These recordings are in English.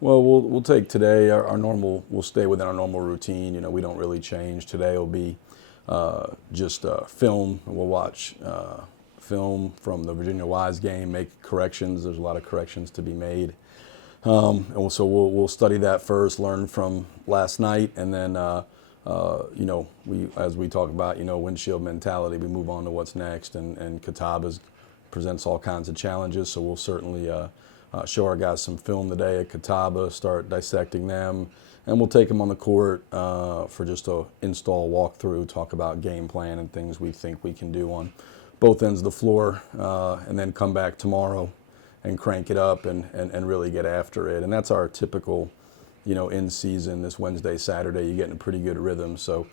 Well, we'll take today. Our normal. We'll stay within our normal routine. We don't really change. Today will be just film. We'll watch film from the Virginia Wise game. Make corrections. There's a lot of corrections to be made. And so we'll study that first, learn from last night, and then we as we talk about windshield mentality, we move on to what's next. And Catawba presents all kinds of challenges, so we'll certainly show our guys some film today at Catawba, start dissecting them, and we'll take them on the court for just a install walkthrough, talk about game plan and things we think we can do on both ends of the floor, and then come back tomorrow and crank it up and really get after it. And that's our typical, in season, this Wednesday, Saturday, you get in a pretty good rhythm. So,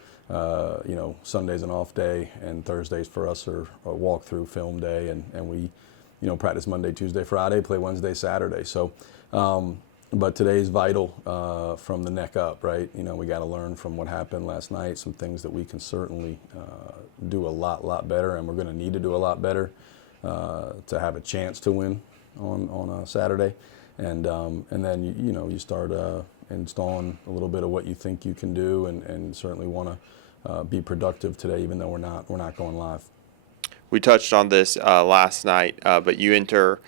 Sunday's an off day, and Thursdays for us are a walkthrough film day, and we, practice Monday, Tuesday, Friday, play Wednesday, Saturday. So, but today's vital from the neck up, right? We got to learn from what happened last night, some things that we can certainly do a lot better, and we're going to need to do a lot better to have a chance to win on a Saturday, and then you start installing a little bit of what you think you can do, and certainly want to be productive today, even though we're not going live. We touched on this last night, but you enter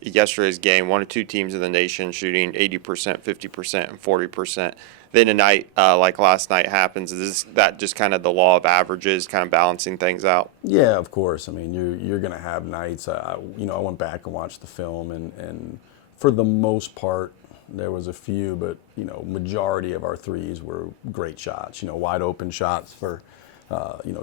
yesterday's game, one of two teams in the nation shooting 80%, 50%, and 40%. Then a night like last night happens. Is that just kind of the law of averages, kind of balancing things out? Yeah, of course. I mean, you're going to have nights. I went back and watched the film, and for the most part, there was a few, but majority of our threes were great shots. Wide open shots for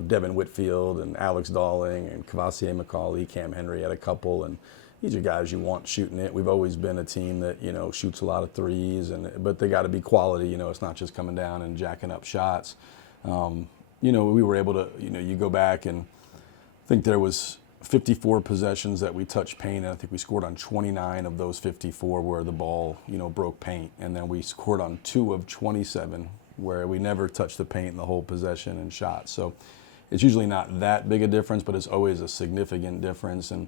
Devin Whitfield and Alex Dalling and Kavassier McCauley. Cam Henry had a couple, and these are guys you want shooting it. We've always been a team that shoots a lot of threes, but they got to be quality. It's not just coming down and jacking up shots. We were able to you go back, and I think there was 54 possessions that we touched paint, and I think we scored on 29 of those 54 where the ball broke paint, and then we scored on 2 of 27 where we never touched the paint in the whole possession and shot. So it's usually not that big a difference, but it's always a significant difference. And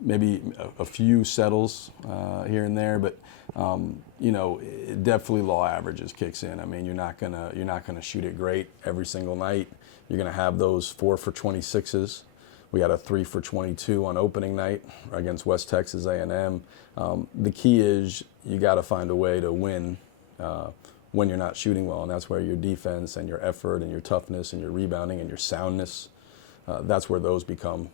maybe a few settles here and there, but definitely law averages kicks in. I mean, you're not gonna shoot it great every single night. You're gonna have those 4 for 26s. We had a 3 for 22 on opening night against West Texas A&M. The key is you got to find a way to win when you're not shooting well, and that's where your defense and your effort and your toughness and your rebounding and your soundness, that's where those become,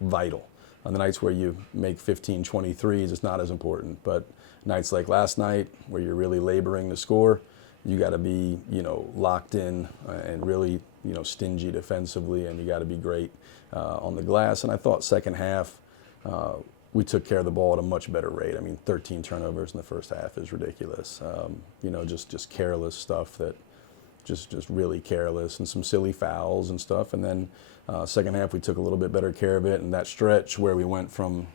vital. On the nights where you make 15, 23s, it's not as important, but nights like last night where you're really laboring to score, you got to be, locked in and really, stingy defensively, and you got to be great on the glass. And I thought second half, we took care of the ball at a much better rate. I mean, 13 turnovers in the first half is ridiculous. Just careless stuff that just really careless, and some silly fouls and stuff. And then second half, we took a little bit better care of it. And that stretch where we went from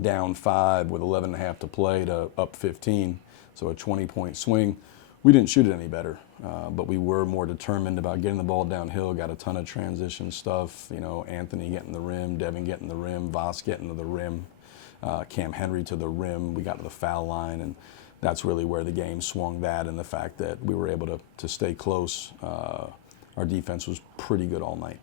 down 5 with 11 and a half to play to up 15, so a 20-point swing, we didn't shoot it any better. But we were more determined about getting the ball downhill, got a ton of transition stuff, Anthony getting the rim, Devin getting the rim, Voss getting to the rim, Cam Henry to the rim. We got to the foul line, and that's really where the game swung that, and the fact that we were able to stay close. Our defense was pretty good all night.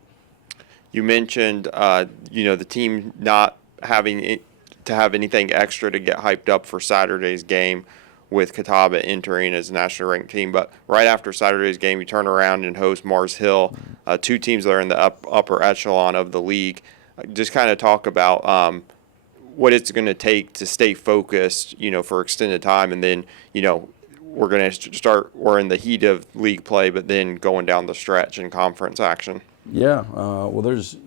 You mentioned, the team not having to have anything extra to get hyped up for Saturday's game, with Catawba entering as a nationally ranked team. But right after Saturday's game, you turn around and host Mars Hill, two teams that are in the upper echelon of the league. Just kind of talk about what it's going to take to stay focused, for extended time. And then, we're in the heat of league play, but then going down the stretch in conference action. Yeah, well, there's,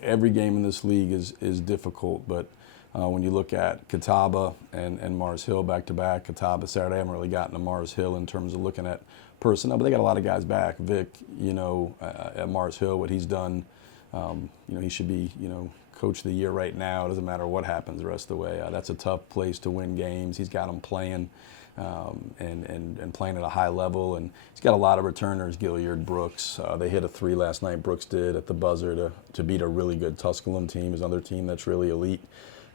every game in this league is difficult, but when you look at Catawba and Mars Hill back-to-back, Catawba Saturday, I haven't really gotten to Mars Hill in terms of looking at personnel, but they got a lot of guys back. Vic, at Mars Hill, what he's done, he should be, coach of the year right now. It doesn't matter what happens the rest of the way. That's a tough place to win games. He's got them playing and playing at a high level, and he's got a lot of returners. Gilliard, Brooks, they hit a 3 last night. Brooks did at the buzzer to beat a really good Tusculum team, his other team that's really elite.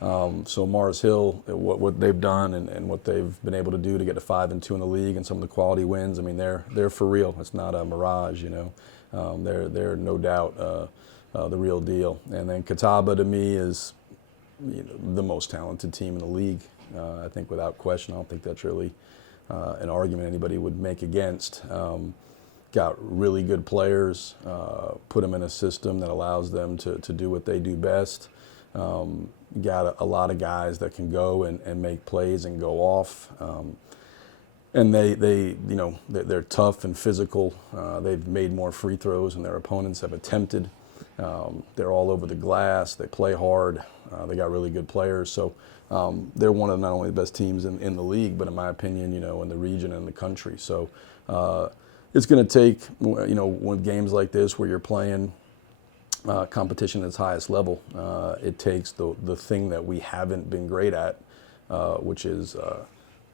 So Mars Hill, what they've done and what they've been able to do to get to 5-2 in the league and some of the quality wins, I mean, they're for real. It's not a mirage, you know. They're no doubt the real deal. And then Catawba, to me, is, you know, the most talented team in the league. I think without question. I don't think that's really an argument anybody would make against. Got really good players, put them in a system that allows them to do what they do best. Got a lot of guys that can go and make plays and go off. And they you know, they're tough and physical. They've made more free throws than their opponents have attempted. They're all over the glass. They play hard. They got really good players. So they're one of not only the best teams in the league, but in my opinion, you know, in the region and the country. So it's going to take, you know, when games like this where you're playing competition at its highest level, it takes the thing that we haven't been great at, which is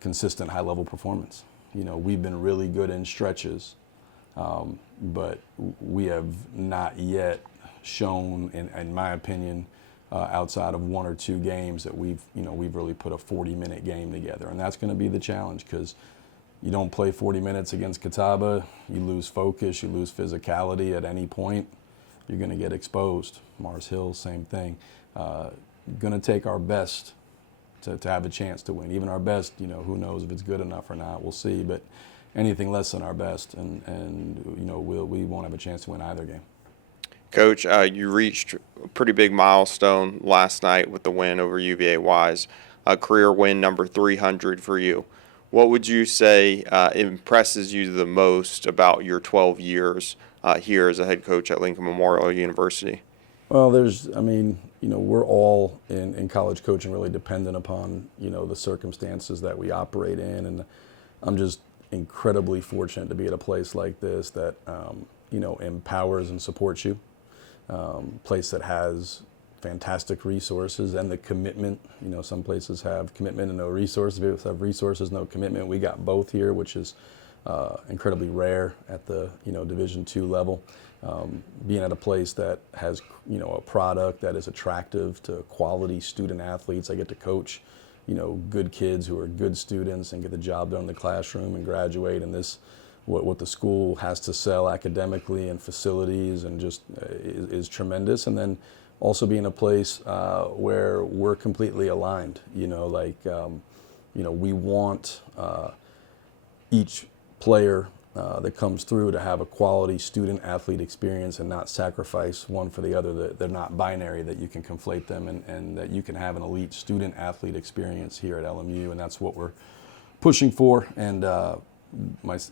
consistent high-level performance. You know, we've been really good in stretches, but we have not yet shown, in my opinion, outside of 1 or 2 games that we've really put a 40-minute game together, and that's going to be the challenge, because you don't play 40 minutes against Catawba, you lose focus, you lose physicality at any point, you're going to get exposed. Mars Hill, same thing. Going to take our best to have a chance to win. Even our best, you know, who knows if it's good enough or not, we'll see, but anything less than our best, and you know, we won't have a chance to win either game. Coach, you reached a pretty big milestone last night with the win over UVA Wise, a career win number 300 for you. What would you say impresses you the most about your 12 years here as a head coach at Lincoln Memorial University? Well, I mean, you know, we're all in college coaching really dependent upon, you know, the circumstances that we operate in, and I'm just incredibly fortunate to be at a place like this that, you know, empowers and supports you. Place that has fantastic resources and the commitment. You know, some places have commitment and no resources. People have resources, no commitment. We got both here, which is incredibly rare at the, you know, Division II level. Being at a place that has, you know, a product that is attractive to quality student athletes. I get to coach, you know, good kids who are good students and get the job done in the classroom and graduate. And this, what the school has to sell academically and facilities and just is tremendous. And then also being a place where we're completely aligned. You know, like, you know, we want each player that comes through to have a quality student athlete experience and not sacrifice one for the other. They're not binary, that you can conflate them, and that you can have an elite student athlete experience here at LMU, and that's what we're pushing for. And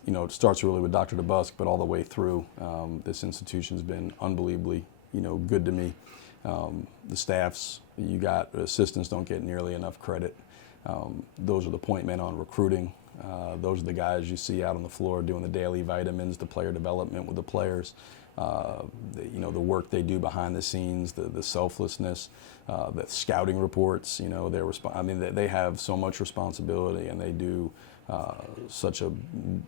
you know, it starts really with Dr. DeBusk, but all the way through, this institution's been unbelievably, you know, good to me. The staffs you got, assistants don't get nearly enough credit. Those are the point men on recruiting. Those are the guys you see out on the floor doing the daily vitamins, the player development with the players. You know, the work they do behind the scenes, the selflessness, the scouting reports. You know, I mean, they have so much responsibility, and they do such a,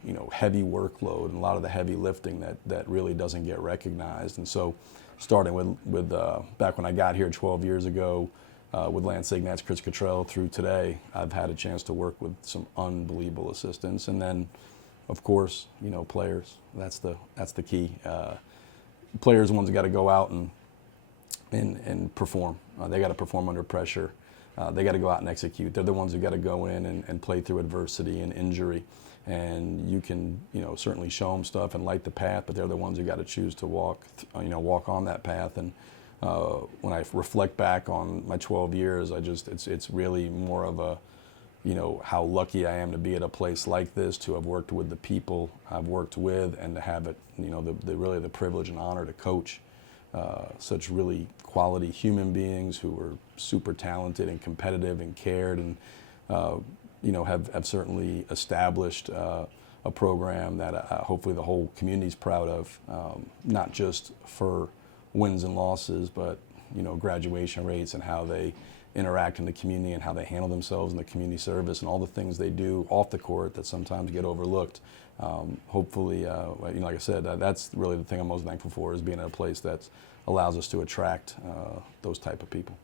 you know, heavy workload, and a lot of the heavy lifting that really doesn't get recognized. And so, starting with back when I got here 12 years ago, with Lance Ignatz, Chris Cottrell through today, I've had a chance to work with some unbelievable assistants, and then, of course, you know, players. That's the key. Players are the ones that got to go out and perform. They got to perform under pressure. They got to go out and execute. They're the ones who got to go in and play through adversity and injury. And you can, you know, certainly show them stuff and light the path, but they're the ones who got to choose to walk on that path. And when I reflect back on my 12 years, it's really more of a, you know, how lucky I am to be at a place like this, to have worked with the people I've worked with, and to have it, you know, really the privilege and honor to coach such really quality human beings who are super talented and competitive and cared, and you know, have certainly established a program that hopefully the whole community's proud of, not just for wins and losses, but, you know, graduation rates and how they interact in the community and how they handle themselves in the community service and all the things they do off the court that sometimes get overlooked. Hopefully, you know, like I said, that's really the thing I'm most thankful for, is being at a place that allows us to attract those type of people.